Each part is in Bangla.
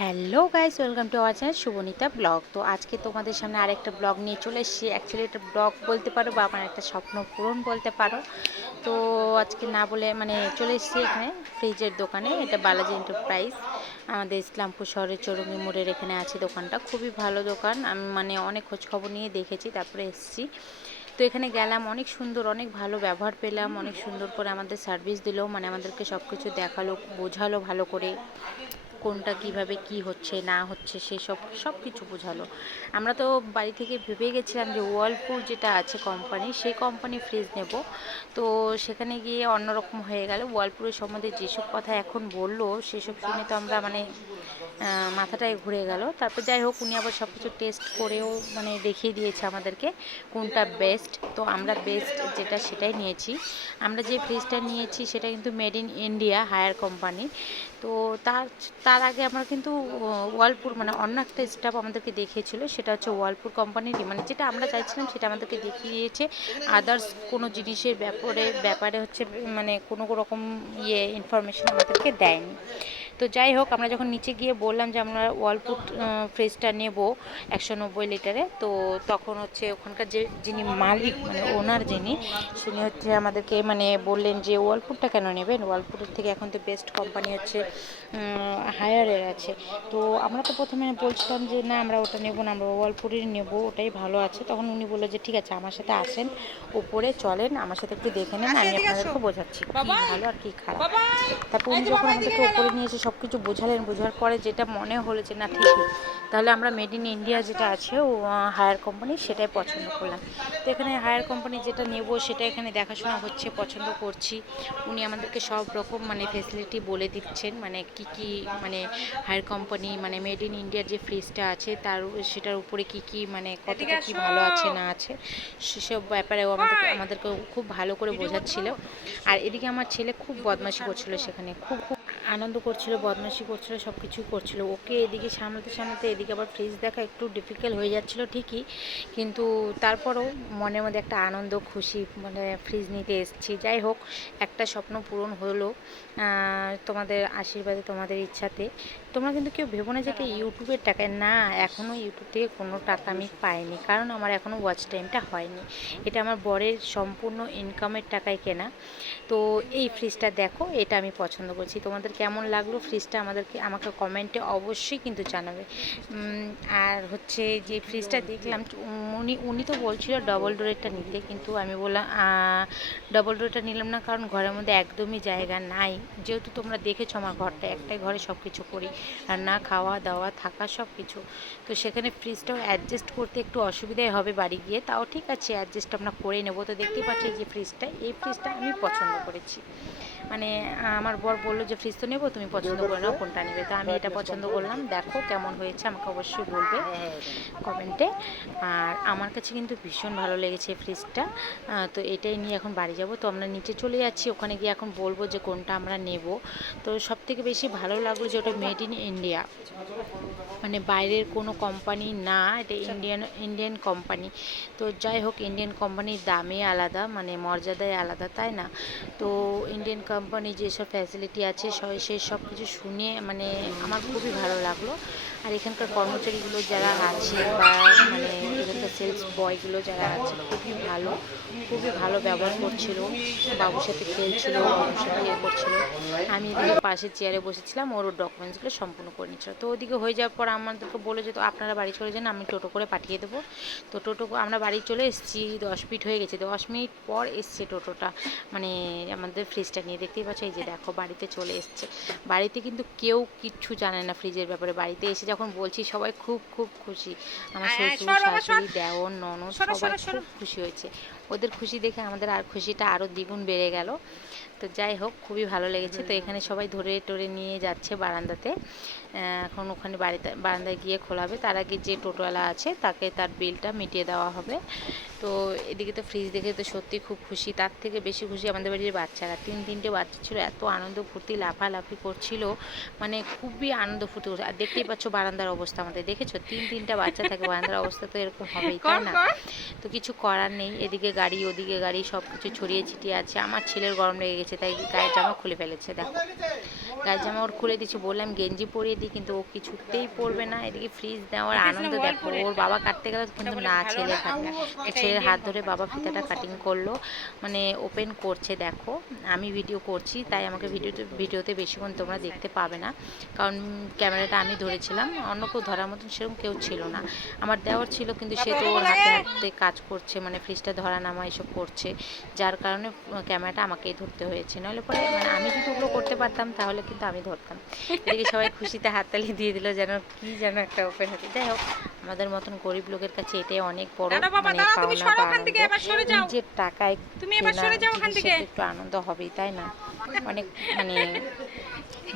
Hello guys, welcome to our channel Shubhanita vlog. তো আজকে তোমাদের সামনে আরেকটা ব্লগ নিয়ে চলে এসেছি। অ্যাকচুয়ালি এটা ব্লগ বলতে পারো বা আমার একটা স্বপ্ন পূরণ বলতে পারো। তো আজকে না বলে চলে এসেছি এখানে ফ্রিজের দোকানে। এটা বালাজি এন্টারপ্রাইজ, আমাদের ইসলামপুর শহরের চৌরঙ্গি মোড়ের এখানে আছে দোকানটা। খুবই ভালো দোকান। আমি অনেক খোঁজখবর নিয়ে দেখেছি, তারপরে এসেছি। তো এখানে গেলাম, অনেক সুন্দর, অনেক ভালো ব্যবহার পেলাম, অনেক সুন্দর করে আমাদের সার্ভিস দিল, আমাদেরকে সব কিছু দেখালো, বোঝালো ভালো করে কোনটা কিভাবে কি হচ্ছে না হচ্ছে সব কিছু বোঝালো। আমরা তো বাড়ি থেকে ভেবে গেছিলাম যে ওয়ার্লপুল যেটা আছে কোম্পানি, সেই কোম্পানি ফ্রিজ নেব। তো সেখানে গিয়ে অন্যরকম হয়ে গেল। ওয়ার্লপুলের সম্বন্ধে যেসব কথা এখন বললো সেসব শুনে তো আমরা মাথাটাই ঘুরে গেল। তারপর যাই হোক, উনি আবার সব কিছু টেস্ট করেও দেখিয়ে দিয়েছে আমাদেরকে কোনটা বেস্ট। তো আমরা বেস্ট যেটা সেটাই নিয়েছি। আমরা যে ফ্রিজটা নিয়েছি সেটা কিন্তু made in India, higher company. তো তার তার আগে আমরা কিন্তু ওয়ার্লপুল অন্য একটা স্টাফ আমাদেরকে দেখিয়েছিল, সেটা হচ্ছে ওয়ার্লপুল কোম্পানিরই, যেটা আমরা চাইছিলাম সেটা আমাদেরকে দেখিয়ে দিয়েছে। আদার্স কোনো জিনিসের ব্যাপারে হচ্ছে কোনো রকম ইনফরমেশন আমাদেরকে দেয়নি। তো যাই হোক, আমরা যখন নিচে গিয়ে বললাম যে আমরা ওয়ার্লপুল ফ্রিজটা নেব 190 লিটারে, তো তখন হচ্ছে ওখানকার যিনি মালিক ওনার যিনি, তিনি হচ্ছে আমাদেরকে বললেন যে ওয়ার্লপুলটা কেন নেবেন, ওয়ার্লপুলের থেকে এখন তো বেস্ট কোম্পানি হচ্ছে হায়ারের আছে। তো আমরা তো প্রথমে বলছিলাম যে না, আমরা ওটা নেব না, আমরা ওয়ার্লপুলের নেব, ওটাই ভালো আছে। তখন উনি বললো যে ঠিক আছে, আমার সাথে আসেন, উপরে চলেন, আমার সাথে একটু দেখে নেন, আমি আপনাদেরকে বোঝাচ্ছি কী ভালো আর কী খারাপ। তারপর উনি যখন আমাদেরকে উপরে নিয়ে এসে সব কিছু বোঝালেন, বোঝার পরে যেটা মনে হলো যে না ঠিকই, তাহলে আমরা মেড ইন ইন্ডিয়া যেটা আছে হায়ার কোম্পানি সেটাই পছন্দ করলাম। তো এখানে হায়ার কোম্পানি যেটা নেব সেটা এখানে দেখাশোনা হচ্ছে, পছন্দ করছি। উনি আমাদেরকে সব রকম ফেসিলিটি বলে দিচ্ছেন, কি কি হায়ার কোম্পানি মেড ইন ইন্ডিয়ার যে ফ্রিজটা আছে সেটার উপরে কি কি কতটা কি ভালো আছে না আছে সেসব ব্যাপারেও আমাদেরকে খুব ভালো করে বোঝাচ্ছিল। আর এদিকে আমার ছেলে খুব বদমাশি করছিল, সেখানে খুব খুব আনন্দ করছিল, বদমাশি করছিল, সব কিছুই করছিল। ওকে এদিকে সামলাতে সামলাতে এদিকে আবার ফ্রিজ দেখা একটু ডিফিকাল্ট হয়ে যাচ্ছিল ঠিকই, কিন্তু তারপরও মনের মধ্যে একটা আনন্দ, খুশি, ফ্রিজ নিতে এসেছি। যাই হোক, একটা স্বপ্ন পূরণ হলো তোমাদের আশীর্বাদে, তোমাদের ইচ্ছাতে। তোমরা কিন্তু কেউ ভেবো না যে এটা ইউটিউবের টাকায়, না, এখনও ইউটিউব থেকে কোনো টাকা আমি পাইনি, কারণ আমার এখনও ওয়াচ টাইমটা হয়নি। এটা আমার বরের সম্পূর্ণ ইনকামের টাকায় কেনা। তো এই ফ্রিজটা দেখো, এটা আমি পছন্দ করছি। তোমাদের কেমন লাগলো ফ্রিজটা আমাকে কমেন্টে অবশ্যই কিন্তু জানাবে। আর হচ্ছে যে ফ্রিজটা দেখলাম, উনি তো বলছিল ডবল ডোরেরটা নিতে, কিন্তু আমি বললাম ডবল ডোরেরটা নিলাম না, কারণ ঘরের মধ্যে একদমই জায়গা নাই। যেহেতু তোমরা দেখেছো আমার ঘরটা, একটাই ঘরে সব কিছু করি, রান্না, খাওয়া দাওয়া, থাকা, সব কিছু। তো সেখানে ফ্রিজটাও অ্যাডজাস্ট করতে একটু অসুবিধাই হবে বাড়ি গিয়ে, তাও ঠিক আছে, অ্যাডজাস্ট আমরা করে নেবো। তো দেখতেই পাচ্ছি যে এই ফ্রিজটা আমি পছন্দ করেছি। আমার বর বললো যে ফ্রিজ তো নেবো, তুমি পছন্দ করে নাও কোনটা নেবে। তো আমি এটা পছন্দ করলাম। দেখো কেমন হয়েছে আমাকে অবশ্যই বলবে কমেন্টে। আর আমার কাছে কিন্তু ভীষণ ভালো লেগেছে ফ্রিজটা। তো এটাই নিয়ে এখন বাড়ি যাব। তো আমরা নিচে চলে যাচ্ছি, ওখানে গিয়ে এখন বলবো যে কোনটা আমরা নেব। তো সবথেকে বেশি ভালো লাগলো যে ওটা মেড ইন ইন্ডিয়া, বাইরের কোনো কোম্পানি না, এটা ইন্ডিয়ান কোম্পানি। তো যাই হোক, ইন্ডিয়ান কোম্পানির দামে আলাদা, মর্যাদায় আলাদা, তাই না? তো ইন্ডিয়ান কোম্পানি যেসব ফ্যাসিলিটি আছে সেই সব কিছু শুনে আমার খুবই ভালো লাগলো। আর এখানকার কর্মচারীগুলো যারা আছে বা এখানকার সেলস বয়গুলো যারা আছে, খুবই ভালো ব্যবহার করছিল। বাবুর সাথে খেলছিল, বাবুর সাথে করছিল। আমি এদিকে পাশে চেয়ারে বসেছিলাম, ওর ডকুমেন্টসগুলো সম্পূর্ণ করে নিচ্ছিল। তো ওদিকে হয়ে যাওয়ার পর আমাদেরকে বলে যে তো আপনারা বাড়ি চলে যান, আমি টোটো করে পাঠিয়ে দেবো। তো আমরা বাড়ি চলে এসেছি, 10 মিনিট হয়ে গেছে। 10 মিনিট পর এসছে টোটোটা, আমাদের ফ্রিজটা নিয়ে। দেখতেই পাচ্ছ, এই যে দেখো বাড়িতে চলে এসছে। বাড়িতে কিন্তু কেউ কিচ্ছু জানে না ফ্রিজের ব্যাপারে। বাড়িতে এসে যখন বলছি, সবাই খুব খুব খুশি। আমার শ্বশুর, শাশুড়ি, দেওর, ননদ সবাই খুব খুশি হয়েছে। ওদের খুশি দেখে আমাদের আর খুশিটা আরও দ্বিগুণ বেড়ে গেল। তো যাই হোক, খুবই ভালো লেগেছে। তো এখানে সবাই ধরে টরে নিয়ে যাচ্ছে বারান্দাতে। এখন ওখানে বারান্দায় গিয়ে খোলাবে। তার আগে যে টোটোওয়ালা আছে তাকে তার বিলটা মিটিয়ে দেওয়া হবে। তো এদিকে তো ফ্রিজ দেখে তো সত্যি খুব খুশি। তার থেকে বেশি খুশি আমাদের বাড়ির বাচ্চারা, তিনটে বাচ্চা ছিল, এত আনন্দ ফুর্তি, লাফালাফি করছিল, খুবই আনন্দ ফুর্তি করছে। আর দেখতেই পাচ্ছ বারান্দার অবস্থা, আমাদের দেখেছো, তিনটা বাচ্চা থাকে, বারান্দার অবস্থা তো এরকম হবেই, তাই না? তো কিছু করার নেই, এদিকে গাড়ি ওদিকে গাড়ি, সব কিছু ছড়িয়ে ছিটিয়ে আছে। আমার ছেলের গরম লেগে গেছে, তাই গায়ের জামা খুলে ফেলেছে। দেখো, গায়ের জামা ওর খুলে দিচ্ছি, বললাম গেঞ্জি পরিয়ে দিই, কিন্তু ও কিছুতেই পড়বে না। এদিকে ফ্রিজ নেওয়ার আনন্দ দেখো, ওর বাবা কাটতে গেল কিন্তু না, ছেলে কাটবে। ছেলের হাত ধরে বাবা ফিতাটা কাটিং করলো, মানে ওপেন করছে। দেখো আমি ভিডিও করছি তাই আমাকে ভিডিওতে বেশিক্ষণ তোমরা দেখতে পাবে না, কারণ ক্যামেরাটা আমি ধরেছিলাম, অন্য কেউ ধরার মতন সেরকম কেউ ছিল না। আমার দেওয়ার ছিল, কিন্তু সে তো ওর হাতে হাতে কাজ করছে, মানে ফ্রিজটা ধরা নামা এসব করছে, যার কারণে ক্যামেরাটা আমাকেই ধরতে হয়েছে। নাহলে পরে মানে আমি যদি ওগুলো করতে পারতাম তাহলে কিন্তু আমি ধরতাম। এদিকে সবাই খুশিতে হাততালি দিয়ে দিল, যেন কি যেন একটা ওপেন হতে। যাই হোক, আমাদের মতন গরিব লোকের কাছে এটাই অনেক বড় মানে পাওনা বা আনন্দ। নিজের টাকায় কেনা জিনিসে একটু আনন্দ হবেই, তাই না? অনেক মানে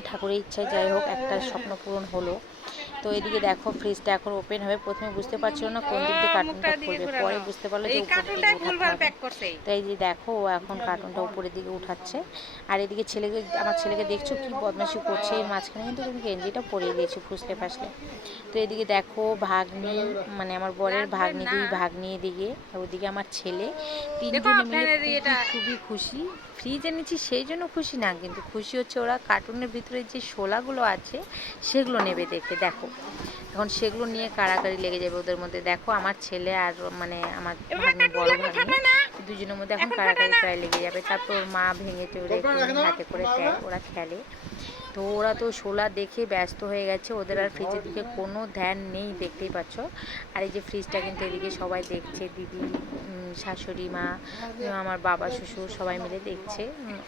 ঠাকুরের ইচ্ছায় যাই হোক একটা স্বপ্ন পূরণ হলো। তো এদিকে দেখো ফ্রিজটা এখন ওপেন হবে। প্রথমে বুঝতে পারছিল না কোন দিক দিয়ে কার্টুনটা খুলবে, পরে বুঝতে পারলো যে উপর দিকে উঠাতে হবে। তো এই যে দেখো ও এখন কার্টুনটা উপরের দিকে উঠাচ্ছে। আর এদিকে আমার ছেলেকে দেখছো কি বদমাশি করছে, এই মাঝখানে কিন্তু তুমি গেঞ্জিটা পরিয়ে দিয়েছি ফুসলে ফাসলে। তো এদিকে দেখো ভাগ্নি, মানে আমার বরের ভাগ্নি, দুই ভাগ্নি এদিকে, আর ওদিকে আমার ছেলে, তিনজনে মিলে খুবই খুশি। ফ্রিজ এনেছি সেই জন্য খুশি না, কিন্তু খুশি হচ্ছে ওরা কার্টুনের ভিতরে যে শোলাগুলো আছে সেগুলো নেবে দেখে। দেখো এখন সেগুলো নিয়ে কাড়াকাড়ি লেগে যাবে ওদের মধ্যে। দেখো আমার ছেলে আর মানে আমার ভাগ্নি, বড় ভাগ্নি, দুজনের মধ্যে এখন কাড়াকাড়ি প্রায় লেগে যাবে। তারপর মা ভেঙে চড়ে হাতে করে দেয়, ওরা খেলে। তো ওরা তো শোলা দেখে ব্যস্ত হয়ে গেছে, ওদের আর ফ্রিজের দিকে কোনো ধ্যান নেই, দেখতেই পাচ্ছ। আর এই যে ফ্রিজটা কিন্তু এদিকে সবাই দেখছে, দিদি, শাশুড়ি মা, আমার বাবা, শ্বশুর সবাই মিলে দেখছে।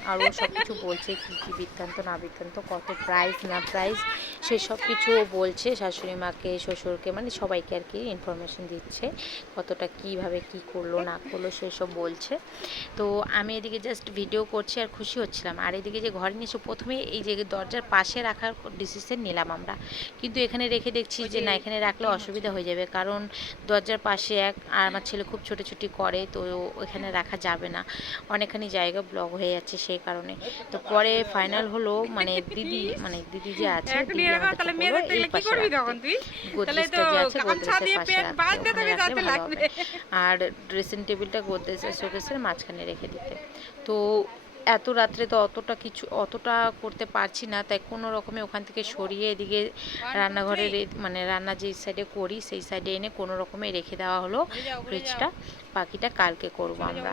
আর ও সব কিছু বলছে, কী কী বৃত্তান্ত না বৃত্তান্ত, কত প্রাইস না প্রাইস, সেসব কিছু ও বলছে শাশুড়ি মাকে, শ্বশুরকে, মানে সবাইকে আর কি ইনফরমেশন দিচ্ছে, কতটা কীভাবে কী করলো না করলো সেসব বলছে। তো আমি এদিকে জাস্ট ভিডিও করছি আর খুশি হচ্ছিলাম। আর এদিকে যে ঘরে নিয়ে এসে প্রথমে এই যে দরজার পাশে রাখার ডিসিশন নিলাম আমরা, কিন্তু এখানে রেখে দেখছি যে না, এখানে রাখলে অসুবিধা হয়ে যাবে, কারণ দরজার পাশে আর আমার ছেলে খুব ছোটাছুটি করে, তো এখানে রাখা যাবে না, অনেকখানি জায়গা ব্লক হয়ে যাচ্ছে সেই কারণে। তো পরে ফাইনাল হলো, মানে দিদি যে আছে, দিদি আমাদেরকে বললো এই পাশে রাখতে, গোদরেজটা যে আছে গোদরেজের পাশে রাখতে, ওখানে রাখলে ভালো হবে। আর ড্রেসিং টেবিলটা গোদরেজ শোকেসের মাঝখানে রেখে দিতে। তো এত রাত্রে তো অতটা করতে পারছি না, তাই কোনো রকমে ওখান থেকে সরিয়ে এদিকে রান্নাঘরের মানে রান্না যে সাইডে করি সেই সাইডে এনে কোনো রকমে রেখে দেওয়া হলো ফ্রিজটা। বাকিটা কালকে করবো আমরা।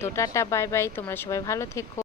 তো টাটা বাই বাই, তোমরা সবাই ভালো থেকো।